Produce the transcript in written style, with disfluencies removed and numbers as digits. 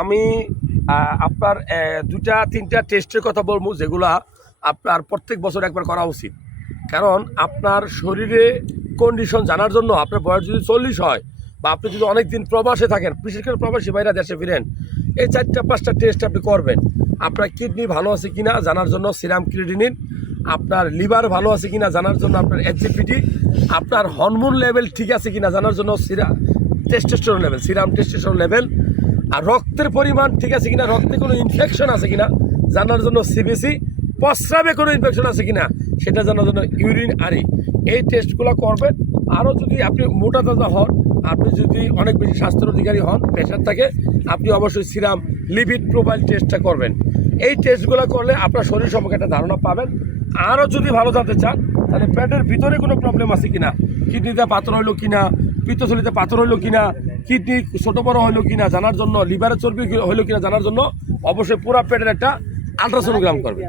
আমি আপনার দুটা তিনটা টেস্টের কথা বলবো, যেগুলা আপনার প্রত্যেক বছর একবার করা উচিত। কারণ আপনার শরীরে কন্ডিশন জানার জন্য, আপনার বয়স যদি 40 হয় বা আপনি যদি অনেক দিন প্রবাসে থাকেন, বিশেষ করে প্রবাসী বাইরে দেশে ফিরেন, এই 4-5টা টেস্ট আপনি করবেন। আপনার কিডনি ভালো আছে কিনা জানার জন্য সিরাম ক্রিয়েটিনিন, আপনার লিভার ভালো আছে কিনা জানার জন্য আপনার HCPT, আপনার হরমোন লেভেল ঠিক আছে কিনা জানার জন্য testosterone level, serum testosterone level, আর রক্তের পরিমাণ ঠিক আছে কিনা, রক্তে কোনো ইনফেকশন আছে কিনা জানার জন্য CBC, প্রস্রাবে কোনো ইনফেকশন আছে কিনা সেটা জানার জন্য ইউরিন আরি। এই টেস্টগুলো করবেন। আরও যদি আপনি মোটা তাজা হন, আপনি যদি অনেক বেশি স্বাস্থ্যের অধিকারী হন, প্রেশার থাকে, আপনি অবশ্যই সিরাম লিপিড প্রোফাইল টেস্টটা করবেন। এই টেস্টগুলো করলে আপনার শরীর সম্পর্কে একটা ধারণা পাবেন। আরও যদি ভালো জানতে চান, তাহলে পেটের ভিতরে কোনো প্রবলেম আছে কিনা, কিডনিতে পাথর হইলো কিনা, পিত্তথলিতে পাথর হইলো কিনা, কিডনি ছোটো বড়ো হইলো কিনা জানার জন্য, লিভারের চর্বি হইলো কিনা জানার জন্য অবশ্যই পুরো পেটের একটা আলট্রাসোনোগ্রাম করবে।